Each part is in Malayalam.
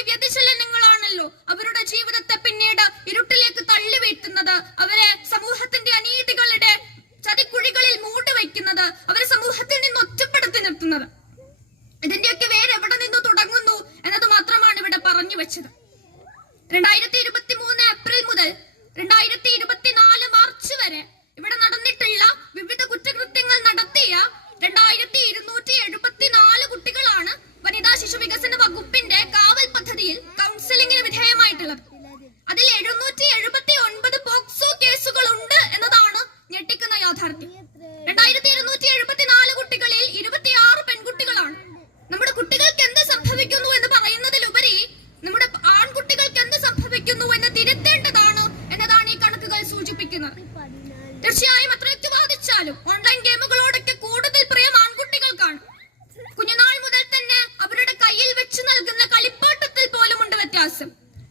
നിരവധി വ്യതിചലനങ്ങളാണല്ലോ അവരുടെ ജീവിതത്തെ പിന്നീട് ഇരുട്ടിലേക്ക് തള്ളിവീഴ്ത്തുന്നത്, അവരെ സമൂഹത്തിന്റെ അനീതികളുടെ ചതിക്കുഴികളിൽ മൂടിവെക്കുന്നത്, അവരെ സമൂഹത്തിൽ നിന്ന് ഒറ്റപ്പെടുത്തി നിർത്തുന്നത്. ഇതിന്റെയൊക്കെ വേര് എവിടെ നിന്ന് തുടങ്ങുന്നു എന്നത് മാത്രമാണ് ഇവിടെ പറഞ്ഞു വെച്ചത്. 2023 ഏപ്രിൽ മുതൽ 2024 മാർച്ച് വരെ ഇവിടെ നടന്നിട്ടുള്ള വിവിധ കുറ്റകൃത്യങ്ങൾ നടത്തിയ 2274 കുട്ടികളാണ് വനിതാ ശിശു വികസന വകുപ്പിന്റെ കാവൽ പദ്ധതിയിൽ കൗൺസിലിംഗിന് വിധേയമായിട്ടുള്ളത്. അതിൽ 779 പോക്സോ കേസുകൾ ഉണ്ട് എന്നതാണ് ഞെട്ടിക്കുന്ന യാഥാർത്ഥ്യം. 2274 കുട്ടികളിൽ 26 പെൺകുട്ടികളാണ്. നമ്മുടെ കുട്ടികൾക്ക് എന്ത് സംഭവിക്കുന്നു എന്ന് പറയുന്നതിലുപരി നമ്മുടെ ആൺകുട്ടികൾക്ക് എന്ത് സംഭവിക്കുന്നു എന്ന് തിരുത്തേണ്ടതാണ് എന്നതാണ് ഈ കണക്കുകൾ സൂചിപ്പിക്കുന്നത്. തീർച്ചയായും അത്ര യുക്തിവാദിച്ചാലും ഓൺലൈൻ ഗെയിമുകളോടൊക്കെ കൂടുതൽ പ്രിയം ആൺകുട്ടികൾക്കാണ്. കുഞ്ഞുനാൾ മുതൽ തന്നെ അവരുടെ കയ്യിൽ വെച്ച് നൽകുന്ന കളിപ്പാട്ടത്തിൽ പോലും ഉണ്ട് വ്യത്യാസം.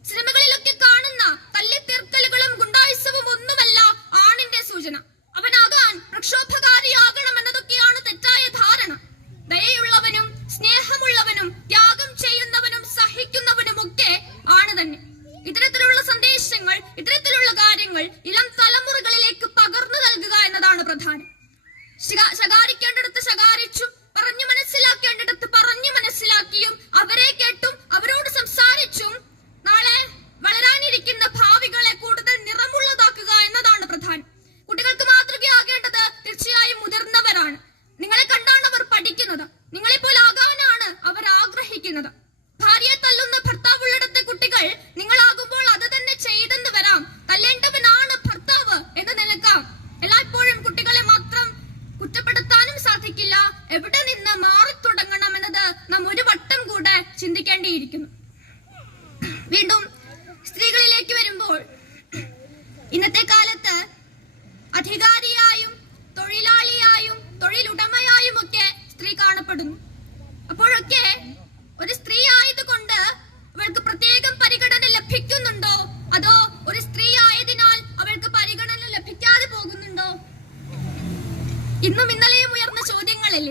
സിനിമകളിലൊക്കെ കാണുന്ന തല്ലിത്തീർക്കലുകളും ഗുണ്ടായുസവും ഒന്നുമല്ല ആണിന്റെ സൂചന. അവനാകാൻ പ്രക്ഷോഭകാരിയാകണം എന്നതൊക്കെയാണ് തെറ്റായ ധാരണ. ദയയുള്ളവനും സ്നേഹമുള്ളവനും ത്യാഗം ചെയ്യുന്നവനും സഹിക്കുന്നവനും ഒക്കെ ആണ് തന്നെ. ഇത്തരത്തിലുള്ള സന്ദേശങ്ങൾ, ഇത്തരത്തിലുള്ള കാര്യങ്ങൾ ഇളം തലമുറകളിലേക്ക് പകർന്നു നൽകുക എന്നതാണ് പ്രധാനം. ശകാരിക്കേണ്ടിടത്ത് ശകാരിച്ചും പറഞ്ഞു മനസ്സിലാക്കേണ്ടിടത്ത് പറഞ്ഞു മനസ്സിലാക്കിയും അവരെ കേട്ടും അവരോട് സംസാരിച്ചും നാളെ വളരാനിരിക്കുന്ന ഭാവികളെ കൂടുതൽ നിറമുള്ളതാക്കുക എന്നതാണ് പ്രധാനം. കുട്ടികൾക്ക് മാതൃകയാകേണ്ടത് തീർച്ചയായും മുതിർന്നവരാണ്. നിങ്ങളെ കണ്ടാണ് അവർ പഠിക്കുന്നത്. നിങ്ങളെ പോലെ ആകാനാണ് അവർ ആഗ്രഹിക്കുന്നത്. ഭാര്യയെ തല്ലുന്ന ഭർത്താവുള്ളിടത്തെ കുട്ടികൾ നിങ്ങളാകുമ്പോൾ അത് തന്നെ ചെയ്തെന്ന് വരാം. തല്ലേണ്ടവനാണ് ഭർത്താവ് എന്ന് നിലക്കാം. എല്ലായ്പ്പോഴും കുട്ടികളെ മാത്രം കുറ്റപ്പെടുത്താനും സാധിക്കില്ല. എവിടെ നിന്ന് മാറി തുടങ്ങണം എന്നത് നാം ഒരു വട്ടം കൂടെ ചിന്തിക്കേണ്ടിയിരിക്കുന്നു. വീണ്ടും സ്ത്രീകളിലേക്ക് വരുമ്പോൾ, ഇന്നത്തെ കാലത്ത് അധികാരിയായും തൊഴിലാളിയായും തൊഴിലുടമയായും ഒക്കെ സ്ത്രീ കാണപ്പെടുന്നു. അപ്പോഴൊക്കെ ഒരു സ്ത്രീ ആയതുകൊണ്ട് അവൾക്ക് പ്രത്യേകം പരിഗണന ലഭിക്കുന്നുണ്ടോ, അതോ ഒരു സ്ത്രീ ആയതിനാൽ അവൾക്ക് പരിഗണന ലഭിക്കാതെ പോകുന്നുണ്ടോ? ഇന്നും ഇന്നലെയും ഉയർന്ന ചോദ്യങ്ങളിൽ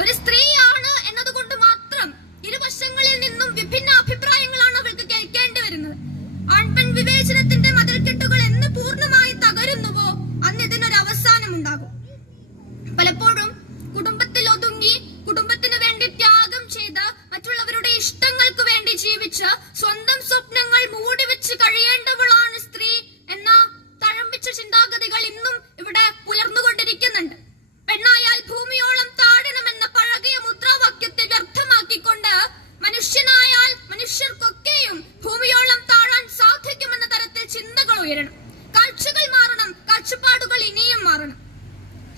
ഒരു സ്ത്രീയാണ് എന്നതുകൊണ്ട് മാത്രം ഇരുവശങ്ങളിൽ നിന്നും വിഭിന്ന അഭിപ്രായങ്ങളാണ് അവൾക്ക് കേൾക്കേണ്ടി വരുന്നത്. ആൺപെൺ വിവേചനത്തിന്റെ മതിൽക്കെട്ടുകൾ എന്ന് പൂർണ്ണമായി തകരുന്നുവോ അന്ന് ഇതിനൊരു അവസാനം ഉണ്ടാകും. പലപ്പോഴും കുടുംബത്തിൽ ഒതുങ്ങി കുടുംബത്തിന് വേണ്ടി ത്യാഗം ചെയ്ത് മറ്റുള്ളവരുടെ ഇഷ്ടങ്ങൾക്ക് വേണ്ടി ജീവിച്ച് സ്വന്തം സ്വപ്നങ്ങൾ മൂടിവെച്ച് കഴിയേണ്ടവളാണ് സ്ത്രീ എന്ന തഴമ്പിച്ച ചിന്താഗതികൾ ഇന്നും ഇവിടെ പുലർന്നുകൊണ്ടിരിക്കുന്നുണ്ട്. പെണ്ണായാൽ ഭൂമിയോളം താഴണമെന്ന പഴകിയ മുദ്രാവാക്യത്തെ വ്യർത്ഥമാക്കിക്കൊണ്ട് മനുഷ്യനായാൽ മനുഷ്യർക്കൊക്കെയും ഭൂമിയോളം താഴാൻ സാധിക്കുമെന്ന തരത്തിൽ ചിന്തകൾ ഉയരണം. കാഴ്ചകൾ മാറണം, കാഴ്ചപ്പാടുകൾ ഇനിയും മാറണം.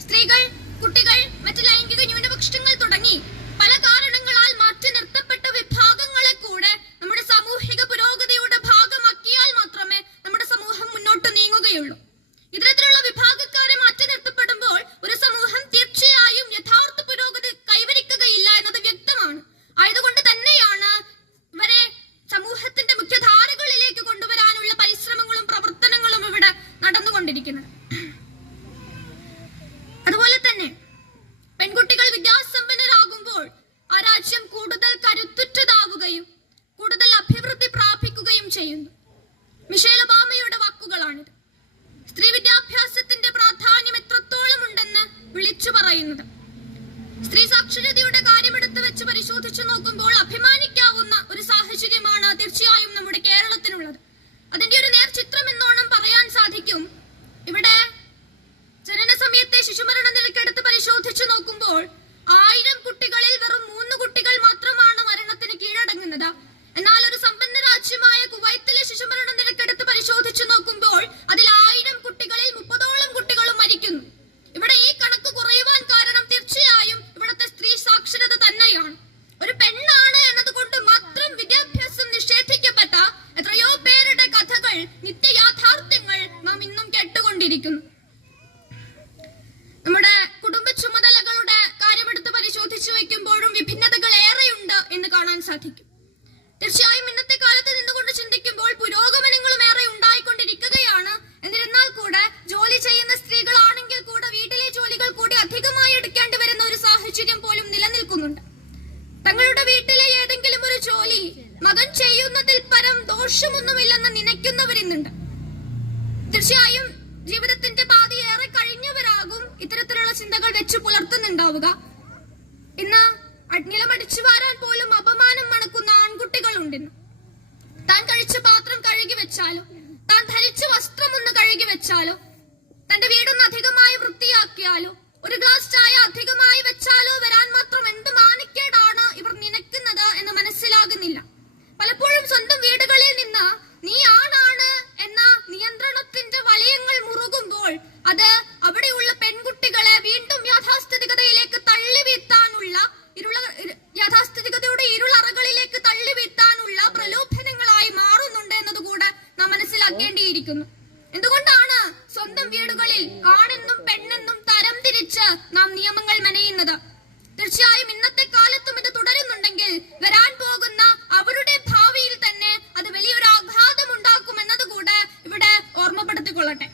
സ്ത്രീകൾ, കുട്ടികൾ, മറ്റ് ലൈംഗിക ന്യൂനപക്ഷങ്ങൾ തുടങ്ങി പല കാരണങ്ങളാൽ മാറ്റി നിർത്തപ്പെട്ട വിഭാഗങ്ങളെ കൂടെ നമ്മുടെ സാമൂഹിക പുരോഗതിയുടെ ഭാഗമാക്കിയാൽ മാത്രമേ നമ്മുടെ സമൂഹം മുന്നോട്ട് നീങ്ങുകയുള്ളൂ. ഇത്തരത്തിലുള്ള വിഭാഗക്കാരെ മാറ്റി നിർത്തപ്പെടുമ്പോൾ ഒരു സമൂഹം തീർച്ചയായും യഥാർത്ഥ പുരോഗതി കൈവരിക്കുകയില്ല എന്നത് വ്യക്തമാണ്. ആയതുകൊണ്ട് തന്നെയാണ് ഇവരെ സമൂഹത്തിന്റെ മുഖ്യധാരകളിലേക്ക് കൊണ്ടുവരാനുള്ള പരിശ്രമങ്ങളും പ്രവർത്തനങ്ങളും ഇവിടെ നടന്നുകൊണ്ടിരിക്കുന്നത്. അതുപോലെ തന്നെ പെൺകുട്ടികൾ വിദ്യാസമ്പന്നരാകുമ്പോൾ ആ രാജ്യം കൂടുതൽ കരുത്തുറ്റതാവുകയും കൂടുതൽ അഭിവൃദ്ധി പ്രാപിക്കുകയും ചെയ്യുന്നു. മിഷേൽ ഒബാമയുടെ വാക്കുകളാണിത്. സ്ത്രീ വിദ്യാഭ്യാസത്തിന്റെ പ്രാധാന്യം എത്രത്തോളം ഉണ്ടെന്ന് വിളിച്ചു പറയുന്നത്. സ്ത്രീ സാക്ഷരതയുടെ കാര്യമെടുത്ത് വെച്ച് പരിശോധിച്ചു നോക്കുമ്പോൾ അഭിമാനിക്കാവുന്ന ഒരു സാഹചര്യമാണ് തീർച്ചയായും നമ്മുടെ കേരളത്തിനുള്ളത്. അതിന്റെ ഒരു നേർചിത്രം എന്നോണം പറയാൻ സാധിക്കും. ഇവിടെ ജനന സമയത്തെ ശിശുമരണ നിരക്കെടുത്ത് പരിശോധിച്ചു നോക്കുമ്പോൾ 1000 കുട്ടികളിൽ വെറും 3 കുട്ടികൾ മാത്രമാണ് മരണത്തിന് കീഴടങ്ങുന്നത്. എന്നാൽ ഒരു സമ്പന്ന രാജ്യമായ കുവൈത്തിലെ ശിശുമരണ നിരക്കെടുത്ത് പരിശോധിച്ചു നോക്കുമ്പോൾ അതിൽ 1000 കുട്ടികളിൽ 30ഓളം കുട്ടികളും മരിക്കുന്നു. ഇവിടെ ഈ കണക്ക് കുറയുവാൻ കാരണം തീർച്ചയായും ഇവിടുത്തെ സ്ത്രീ സാക്ഷരത തന്നെയാണ്. ഒരു പെണ്ണാണ് എന്നതുകൊണ്ട് മാത്രം വിദ്യാഭ്യാസം നിഷേധിക്കപ്പെട്ട എത്രയോ പേരുടെ കഥകൾ, നിത്യയാഥാർത്ഥ്യങ്ങൾ നാം ഇന്നും കേട്ടുകൊണ്ടിരിക്കുന്നു. നമ്മുടെ കുടുംബ ചുമതലകളുടെ കാര്യമെടുത്ത് പരിശോധിച്ചു വയ്ക്കുമ്പോഴും വിഭിന്നതകൾ ഏറെയുണ്ട് എന്ന് കാണാൻ സാധിക്കും. തീർച്ചയായും ഇന്നത്തെ കാലത്ത് നിന്നുകൊണ്ട് ചിന്തിക്കുമ്പോൾ പുരോഗമനങ്ങളും ഏറെ ഉണ്ടായിക്കൊണ്ടിരിക്കുകയാണ്. എന്നിരുന്നാൽ കൂടെ ജോലി ചെയ്യുന്ന സ്ത്രീകളാണെങ്കിൽ കൂടെ വീട്ടിലെ ജോലികൾ കൂടി അധികമായി എടുക്കേണ്ടി വരുന്ന ഒരു സാഹചര്യം പോലും നിലനിൽക്കുന്നുണ്ട്. തങ്ങളുടെ വീട്ടിലെ ഏതെങ്കിലും ഒരു ജോലി മകൻ ചെയ്യുന്നതിൽ പരം ദോഷമൊന്നുമില്ലെന്ന് നനയ്ക്കുന്നവരിന്നുണ്ട്. തീർച്ചയായും ജീവിതത്തിന്റെ പാതി ഏറെ കഴിഞ്ഞവരാകും ഇത്തരത്തിലുള്ള ചിന്തകൾ വെച്ചു പുലർത്തുന്നുണ്ടാവുക. ഇന്ന് നിലമടിച്ചു വാരാൻ പോലും അപമാനം മണക്കുന്ന ആൺകുട്ടികളുണ്ടെന്ന്. താൻ കഴിച്ച പാത്രം കഴുകി വെച്ചാലോ, താൻ ധരിച്ച വസ്ത്രം ഒന്ന് കഴുകി വെച്ചാലോ, തന്റെ വീടൊന്ന് അധികമായി വൃത്തിയാക്കിയാലോ, ഒരു ഗ്ലാസ് ചായ അധികമായി വെച്ചാലോ വരാൻ മാത്രം എന്ത് മാനക്കേടാണ് ഇവർ നനയ്ക്കുന്നത് എന്ന് മനസ്സിലാകുന്നില്ല. പലപ്പോഴും സ്വന്തം വീടുകളിൽ നിന്ന് നീ ആണാണ് എന്ന നിയന്ത്രണത്തിന്റെ വലയങ്ങൾ മുറുകുമ്പോൾ അത് അവിടെയുള്ള പെൺകുട്ടികളെ വീണ്ടും യാഥാസ്ഥിതികതയിലേക്ക് തള്ളിവീഴ്ത്താനുള്ള യാഥാസ്ഥിതികതയുടെ ഇരുളറകളിലേക്ക് തള്ളിവീഴ്ത്താനുള്ള പ്രലോഭനങ്ങളായി മാറുന്നുണ്ട് എന്നതുകൂടെ നാം മനസ്സിലാക്കേണ്ടിയിരിക്കുന്നു. എന്തുകൊണ്ടാണ് സ്വന്തം വീടുകളിൽ ആണെന്നും പെണ്ണെന്നും തരം തിരിച്ച് നാം നിയമങ്ങൾ മെനയുന്നത്? തീർച്ചയായും ഇന്നത്തെ കാലത്തും ഇത് തുടരുന്നുണ്ടെങ്കിൽ വരാൻ പോകുന്ന അവരുടെ ഭാവിയിൽ തന്നെ അത് വലിയൊരു ആഘാതം ഉണ്ടാക്കും എന്നതുകൂടെ ഇവിടെ ഓർമ്മപ്പെടുത്തിക്കൊള്ളട്ടെ.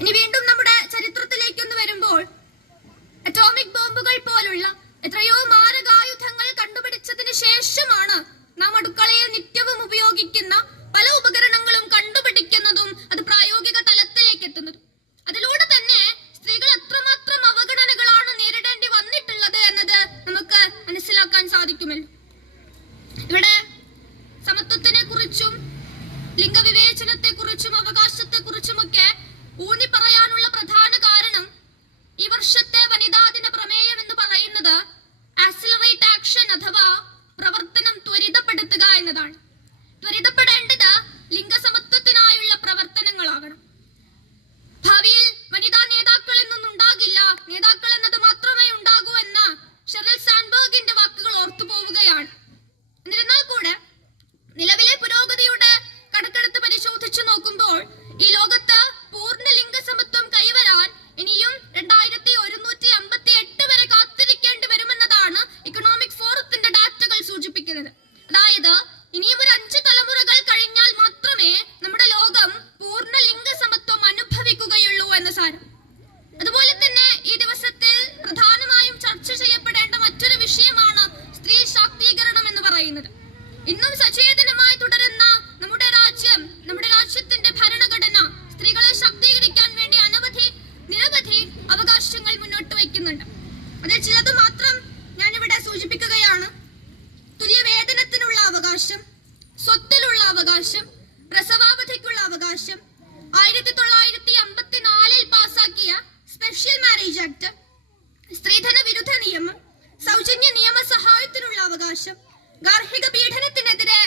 ഇനി വീണ്ടും നമ്മുടെ ചരിത്രത്തിലേക്കൊന്ന് വരുമ്പോൾ അറ്റോമിക് ബോംബുകൾ പോലുള്ള എത്രയോ മാരകായുധങ്ങൾ കണ്ടുപിടിച്ചതിന് ശേഷമാണ് നാം അടുക്കളയിൽ നിത്യവും ഉപയോഗിക്കുന്ന പല ഉപകരണങ്ങളും കണ്ടുപിടിക്കുന്നതും അത് പ്രായോഗിക തലത്തിലേക്ക് എത്തുന്നതും. അതിലൂടെ തന്നെ സ്ത്രീകൾ എത്രമാത്രം അവഗണനകളാണ് നേരിടേണ്ടി വന്നിട്ടുള്ളത് എന്നത് നമുക്ക് മനസ്സിലാക്കാൻ സാധിക്കുമല്ലോ. ഇവിടെ സമത്വത്തിനെ കുറിച്ചും ലിംഗവിവേചനത്തെ കുറിച്ചും അവകാശത്തെ കുറിച്ചുമൊക്കെ ഊന്നി പറയാനുള്ള പ്രധാന കാരണം ഈ വർഷത്തെ വനിതാ ദിന പ്രമേയം എന്ന് പറയുന്നത് ആക്സിലറേറ്റ് ആക്ഷൻ അഥവാ പ്രവർത്തനം ത്വരിതപ്പെടുത്തുക എന്നതാണ്. ത്വരിതപ്പെടേണ്ടത് ലിംഗസമത്വത്തിനായുള്ള പ്രവർത്തനങ്ങളാകണം. ഭാവിയിൽ വനിതാ നേതാക്കൾ എന്നൊന്നും ഉണ്ടാകില്ല, നേതാക്കൾ എന്നത് മാത്രമേ ഉണ്ടാകൂ എന്ന ഷെറിൽ സാൻഡ്ബർഗിന്റെ വാക്കുകൾ ഓർത്തുപോവുകയാണ്. എന്നിരുന്നാൽ കൂടെ നിലവിലെ പുരോഗതിയുടെ കണക്കെടുത്ത് പരിശോധിച്ചു നോക്കുമ്പോൾ ഈ ലോകത്ത് പൂർണ്ണ ലിംഗസമത്വം കൈവരാൻ ഇനിയും 2158 വരെ കാത്തിരിക്കേണ്ടി വരുമെന്നതാണ് ഇക്കണോമിക് ഫോറത്തിന്റെ ഡാറ്റകൾ സൂചിപ്പിക്കുന്നത്. അതായത് ഇനിയും ഒരു 5 തലമുറകൾ കഴിഞ്ഞാൽ മാത്രമേ നമ്മുടെ ലോകം പൂർണ്ണ ലിംഗസമത്വം അനുഭവിക്കുകയുള്ളൂ എന്ന സാരം. അതുപോലെ തന്നെ ഈ ദിവസത്തിൽ പ്രധാനമായും ചർച്ച ചെയ്യപ്പെടേണ്ട മറ്റൊരു വിഷയമാണ് സ്ത്രീ ശാക്തീകരണം എന്ന് പറയുന്നത്. ഇന്നും സചേതനമായി തുടരുന്ന നമ്മുടെ രാജ്യത്തിന്റെ ഭരണഘടന സ്ത്രീകളെ ശാക്തീകരിക്കാൻ വേണ്ടി നിരവധി അവകാശങ്ങൾ മുന്നോട്ട് വയ്ക്കുന്നുണ്ട്. അതിൽ ചിലത് മാത്രം ഞാനിവിടെ സൂചിപ്പിക്കുകയാണ്. തുല്യവേതനത്തിനുള്ള അവകാശം, സ്വത്തിലുള്ള അവകാശം, പ്രസവാവധിക്കുള്ള അവകാശം, 1954 പാസാക്കിയ സ്പെഷ്യൽ മാരേജ് ആക്ട്, സ്ത്രീധന വിരുദ്ധ നിയമം, സൗജന്യ നിയമസഹായത്തിനുള്ള അവകാശം, ഗാർഹിക പീഡനത്തിനെതിരെ